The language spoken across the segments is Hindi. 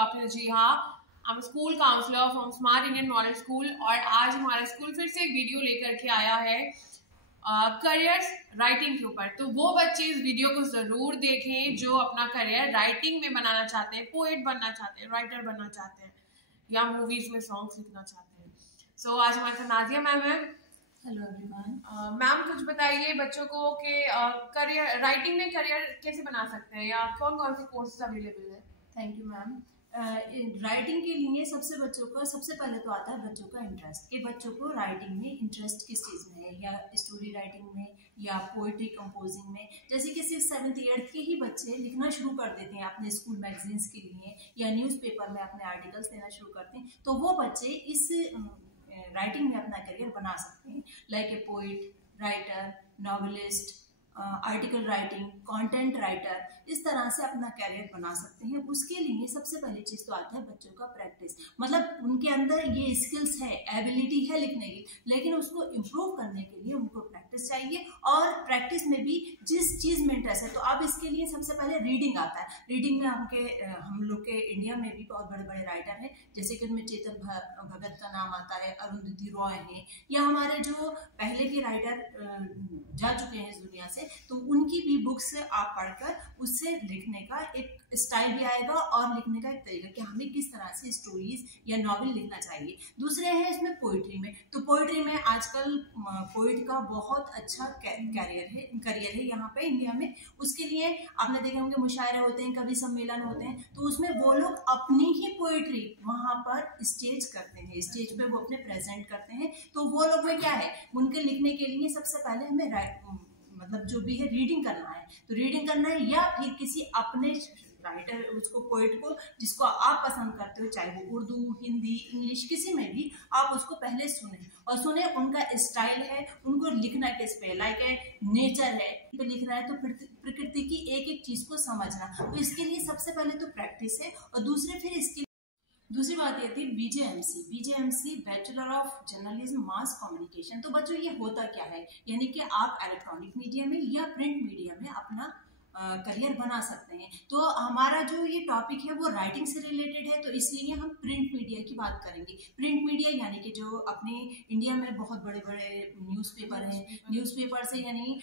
डॉक्टर जिहा। I am school counsellor from Smart Indian Model School और आज हमारा स्कूल फिर से एक वीडियो लेकर के आया है करियर राइटिंग के ऊपर। तो वो बच्चे इस वीडियो को जरूर देखें जो अपना करियर राइटिंग में बनाना चाहते हैं, पोएट बनना चाहते हैं, राइटर बनना चाहते हैं या मूवीज में सॉन्ग्स लिखना चाहते हैं। सो आज हमारे साथ नाजिया मैम है। Hello everyone. मैम कुछ बताइए बच्चों को कि करियर राइटिंग में करियर कैसे बना सकते हैं या कौन कौन से कोर्सेज अवेलेबल है? Thank you ma'am. राइटिंग के लिए सबसे पहले तो आता है बच्चों का इंटरेस्ट कि बच्चों को राइटिंग में इंटरेस्ट किस चीज़ में है, या स्टोरी राइटिंग में या पोइट्री कंपोजिंग में। जैसे कि 6th 7th 8th के ही बच्चे लिखना शुरू कर देते हैं अपने स्कूल मैगजीन्स के लिए या न्यूज़पेपर में अपने आर्टिकल्स देना शुरू करते हैं, तो वो बच्चे इस राइटिंग में अपना करियर बना सकते हैं, like a poet, writer, novelist, article writing, content writer, इस तरह से अपना कैरियर बना सकते हैं। उसके लिए सबसे पहली चीज तो आता है बच्चों का प्रैक्टिस। मतलब उनके अंदर ये स्किल्स है, एबिलिटी है लिखने की, लेकिन उसको इम्प्रूव करने के लिए उनको प्रैक्टिस चाहिए। और प्रैक्टिस में भी जिस चीज में इंटरेस्ट है, तो अब इसके लिए सबसे पहले रीडिंग आता है। रीडिंग में हम लोग के इंडिया में भी बहुत बड़े बड़े राइटर हैं, जैसे कि उनमें चेतन भगत का नाम आता है, अरुंधति रॉय है, या हमारे जो पहले के राइटर जा चुके हैं इस दुनिया से, तो उनकी भी बुक्स आप पढ़कर उससे लिखने का एक स्टाइल भी आएगा और लिखने का एक तरीका कि हमें किस तरह से स्टोरीज या नॉवेल लिखना चाहिए। दूसरे हैं इसमें पोइट्री में, तो पोइट्री में आजकल पोइट का बहुत अच्छा करियर है यहाँ पे इंडिया में। उसके लिए आपने देखे होंगे मुशायरे होते हैं, कवि सम्मेलन होते हैं, तो उसमें वो लोग अपनी ही पोइट्री वहां पर स्टेज करते हैं, स्टेज पे वो अपने प्रेजेंट करते हैं। तो वो लोग में क्या है, उनके लिखने के लिए सबसे पहले हमें मतलब जो भी है रीडिंग करना है, तो रीडिंग करना है, या फिर किसी अपने राइटर उसको पोइट को जिसको आप पसंद करते हो, चाहे वो उर्दू, हिंदी, इंग्लिश, किसी में भी आप उसको पहले सुने उनका स्टाइल है, उनको लिखना किस पे, लाइक है नेचर है पे लिखना है, तो प्रकृति की एक एक चीज को समझना। तो इसके लिए सबसे पहले तो प्रैक्टिस है। और दूसरी बात ये थी BJMC bachelor of journalism mass communication. तो बच्चों ये होता क्या है, यानी कि आप इलेक्ट्रॉनिक मीडिया में या प्रिंट मीडिया में अपना करियर बना सकते हैं। तो हमारा जो ये टॉपिक है वो राइटिंग से रिलेटेड है, तो इसलिए हम प्रिंट मीडिया की बात करेंगे। प्रिंट मीडिया यानी कि जो अपने इंडिया में बहुत बड़े बड़े न्यूज़पेपर हैं, न्यूज़पेपर से यानी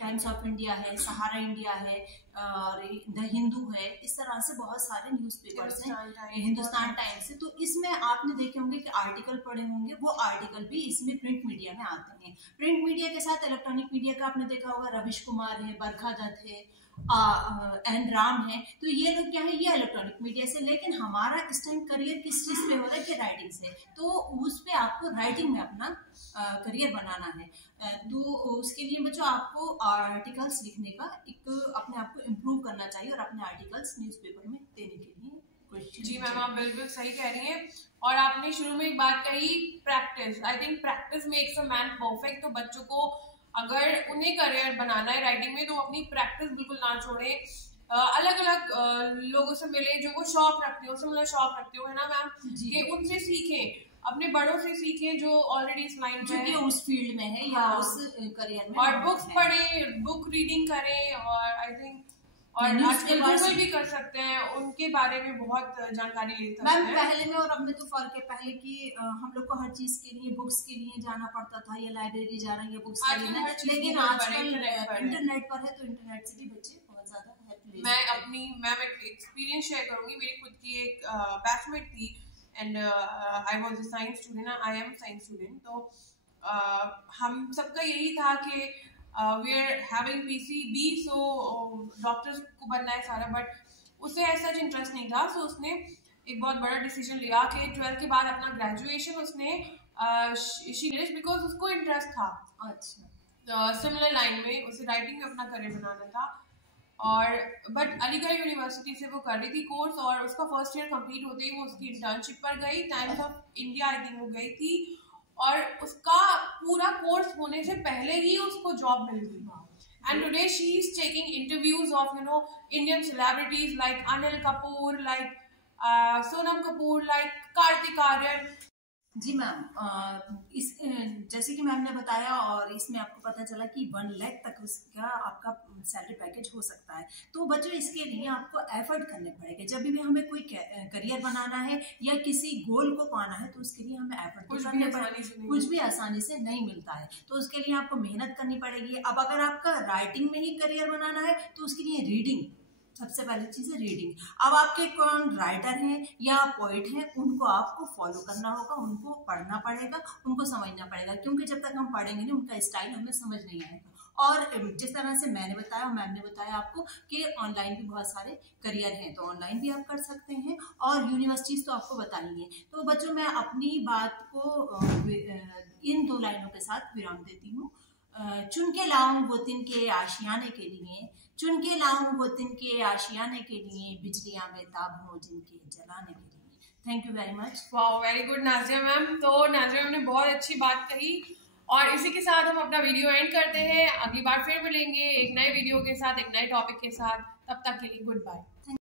टाइम्स ऑफ इंडिया है, सहारा इंडिया है, और द हिंदू है, इस तरह से बहुत सारे न्यूज़पेपर्स हैं, हिंदुस्तान टाइम्स है। तो इसमें आपने देखे होंगे कि आर्टिकल पढ़े होंगे, वो आर्टिकल भी इसमें प्रिंट मीडिया में आते हैं। प्रिंट मीडिया के साथ इलेक्ट्रॉनिक मीडिया का आपने देखा होगा, रविश कुमार है, बरखा दत्त है, एन राम है, तो ये लोग क्या है, ये इलेक्ट्रॉनिक मीडिया से। लेकिन हमारा इस टाइम करियर किस चीज पे हो रहा है कि राइटिंग से, तो उस पे आपको राइटिंग में अपना करियर बनाना है। तो उसके लिए बच्चों आपको आर्टिकल्स लिखने का एक अपने आप को इम्प्रूव करना चाहिए और अपने आर्टिकल्स न्यूज़पेपर में देने के लिए कोशिश। जी मैम, आप बिल्कुल सही कह रही हैं। और आपने शुरू में एक बात कही, practice. I think practice makes a man perfect. तो बच्चों को अगर उन्हें करियर बनाना है राइटिंग में, तो अपनी प्रैक्टिस बिल्कुल ना छोड़े। अलग अलग लोगों से मिले जो वो शौक रखते हो, सिमिलर शौक रखते हो, है ना मैम, कि उनसे सीखें, अपने बड़ों से सीखें जो ऑलरेडी इस लाइन में है, उस फील्ड में है या उस करियर में, और बुक्स पढ़ें, बुक रीडिंग करें। और आई थिंक और आजकल गूगल भी कर सकते हैं, उनके बारे में बहुत जानकारी ले सकते हैं। पहले में और अब में तो फर्क है। पहले की हम लोग को हर चीज के लिए, बुक्स के लिए जाना पड़ता था, या लाइब्रेरी जाना या बुक्स खरीदना, लेकिन आजकल इंटरनेट पर है, तो इंटरनेट से भी बच्चे बहुत ज्यादा हेल्प ले सकते हैं। मैं एक एक्सपीरियंस शेयर करूंगी। मेरी खुद की एक बैचमेट थी, and I was a science student, I am science student. तो हम सबका यही था कि we are having PCB, so doctors को बनना है सारा, बट उसे ऐसा इंटरेस्ट नहीं था। सो उसने एक बहुत बड़ा डिसीजन लिया कि 12th के बाद अपना ग्रेजुएशन उसने बिकॉज उसको इंटरेस्ट था। अच्छा, सिमिलर लाइन में उसे राइटिंग में अपना करियर बनाना था। और बट अलीगढ़ यूनिवर्सिटी से वो कर रही थी कोर्स, और उसका फर्स्ट ईयर कंप्लीट होते ही वो उसकी इंटर्नशिप पर गई। Times of India I think वो गई थी, और उसका पूरा कोर्स होने से पहले ही उसको जॉब मिल गई। And today she is taking interviews of Indian celebrities like Anil Kapoor, like Sonam Kapoor, like Kartik Aaryan. Ji ma'am, इस जैसे कि मैम ने बताया और इसमें आपको पता चला कि 1 लाख तक उसका आपका सैलरी पैकेज हो सकता है। तो बच्चों, इसके लिए आपको एफर्ट करने पड़ेंगे। जब भी हमें कोई करियर बनाना है या किसी गोल को पाना है तो उसके लिए हमें एफर्ट तो करने पड़ेंगे। कुछ भी आसानी से नहीं मिलता है, तो उसके लिए आपको मेहनत करनी पड़ेगी। अब अगर आपका राइटिंग में ही करियर बनाना है तो उसके लिए रीडिंग, सबसे पहली चीज है रीडिंग। अब आपके कौन राइटर हैं या पोइट हैं, उनको आपको फॉलो करना होगा, उनको पढ़ना पड़ेगा, उनको समझना पड़ेगा, क्योंकि जब तक हम पढ़ेंगे नहीं उनका स्टाइल हमें समझ नहीं आएगा। और जिस तरह से मैंने बताया और मैम ने बताया आपको कि ऑनलाइन भी बहुत सारे करियर हैं, तो ऑनलाइन भी आप कर सकते हैं और यूनिवर्सिटीज तो आपको बताएंगे। तो बच्चों, मैं अपनी बात को इन 2 लाइनों के साथ विराम देती हूँ। चुन के लाऊं वो तिनके आशियाने के लिए, चुन के लाऊं वो तिनके आशियाने के लिए, बिजलियां बेताब हों जिनके जलाने के लिए। Thank you very much. वाह, वेरी गुड नाजिया मैम। तो नाजिया मैम ने बहुत अच्छी बात कही और इसी के साथ हम अपना वीडियो एंड करते हैं। अगली बार फिर मिलेंगे एक नए वीडियो के साथ, एक नए टॉपिक के साथ। तब तक के लिए गुड बाय।